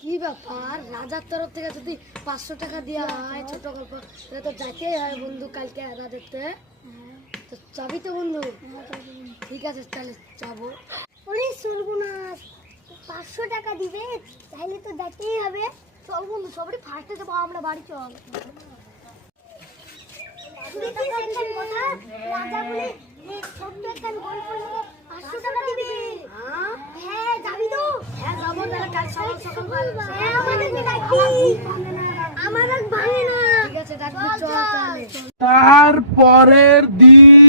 কি ব্যাপার, রাজার তরফ থেকে যদি 500 টাকা দেওয়া হয় ছোট গল্প, তাহলে তো যাইতেই হয় বন্ধু কালকে রাজাতে। তো যাবি তো বন্ধু? ঠিক আছে তাহলে যাবো। ওরে সর্বনাশ, 500 টাকা দিবে, তাহলে তো যেতেই হবে। চল বন্ধু, সবারই ফার্স্টে যাবো, আমরা বাড়ি চল। রাজা বলে ছোট্ট একটা গল্প লিখে 500 টাকা দিবে। হ্যাঁ যাবি তো? হ্যাঁ যাবো, তাহলে কাল সকাল সকাল হ্যাঁ আমাদেরকে ডাকি, আমাদের ভাঙে না। ঠিক আছে ডাকবি, চল তাহলে। তার পরের দিন